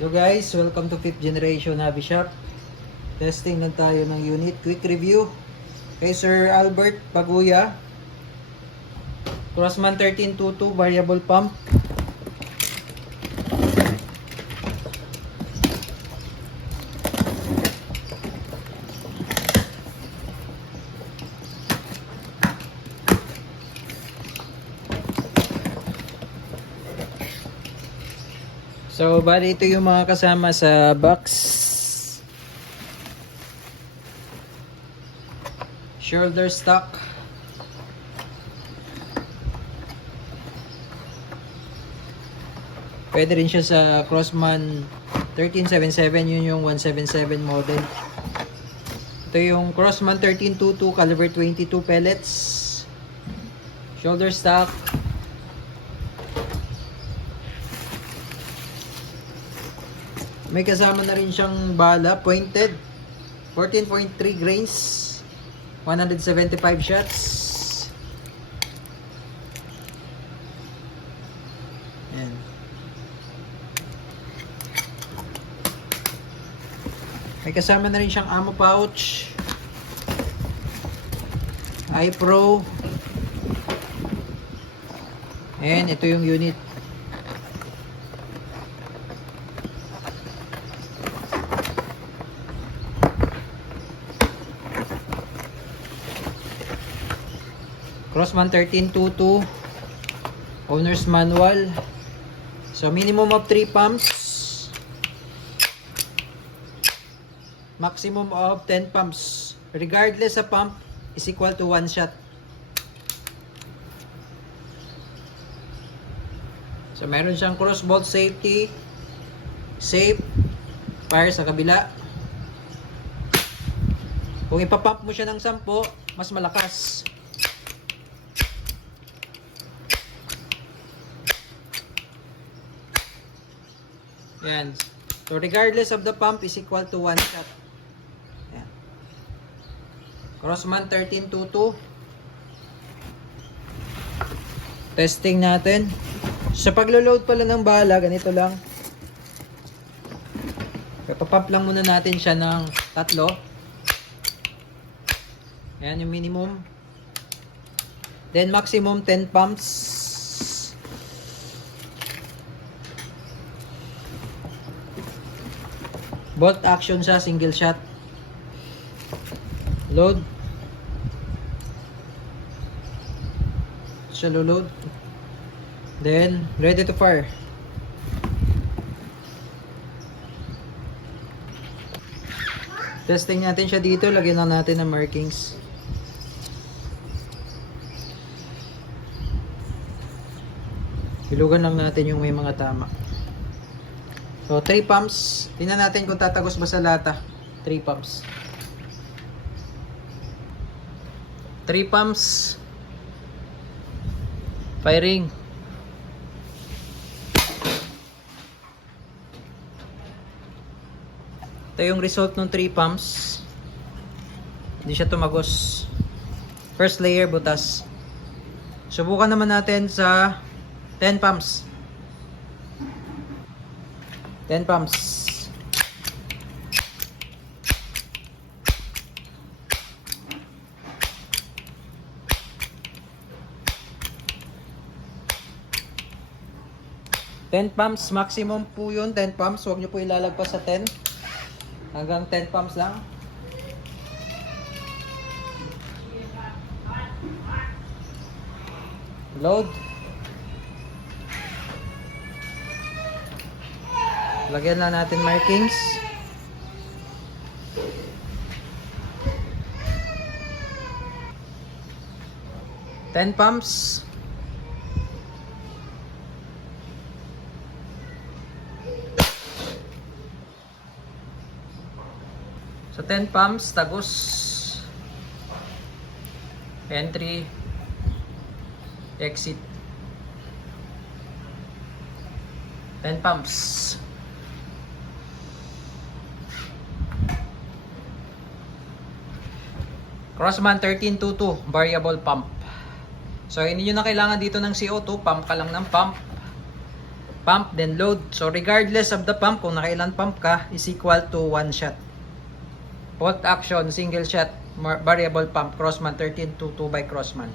Hello guys, welcome to 5th generation hobby shop. Testing lang tayo ng unit. Quick review kay Sir Albert Paguya. Crossman 1322 variable pump. So, bali ito yung mga kasama sa box. Shoulder stock. Pwede rin siya sa Crossman 1377, yun yung 177 model. Ito yung Crossman 1322 caliber 22 pellets. Shoulder stock. May kasama na rin siyang bala, pointed, 14.3 grains, 175 shots. Ayan. May kasama na rin siyang ammo pouch, iPro. Ayan, ito yung unit. Crossman 1322 owner's manual. So minimum of 3 pumps, maximum of 10 pumps. Regardless sa pump is equal to 1 shot. So meron siyang crossbolt safety, safe, fire sa kabila. Kung ipapump mo siya ng 10, mas malakas. Yan. So regardless of the pump is equal to 1 shot. Yan. Crossman 1322. Testing natin. Sa paglo-load pala ng bala, ganito lang. Ipapump lang muna natin siya ng 3. Yan yung minimum. Then maximum 10 pumps. Bolt action sa single shot. Load. Shallow load. Then ready to fire. Testing natin siya dito. Lagyan na natin ng markings. Hilugan lang natin yung may mga tama. So 3 pumps. Tingnan natin kung tatagos ba sa lata. 3 pumps. 3 pumps. Firing. Ito yung result ng 3 pumps. Hindi siya tumagos. First layer butas. Subukan naman natin sa 10 pumps. 10 pumps. Maximum po yun, 10 pumps. Huwag nyo po ilalagpas sa 10. Hanggang 10 pumps lang. Load. Lagyan na natin markings. Ten pumps. So 10 pumps, tagos. Entry, exit. 10 pumps. Crossman 1322 variable pump. So hindi nyo na kailangan dito ng CO2, pump ka lang ng pump. pump, then load. So regardless of the pump, kung nakailan pump ka, is equal to 1 shot. Bolt action, single shot, variable pump, Crossman 1322 by Crossman.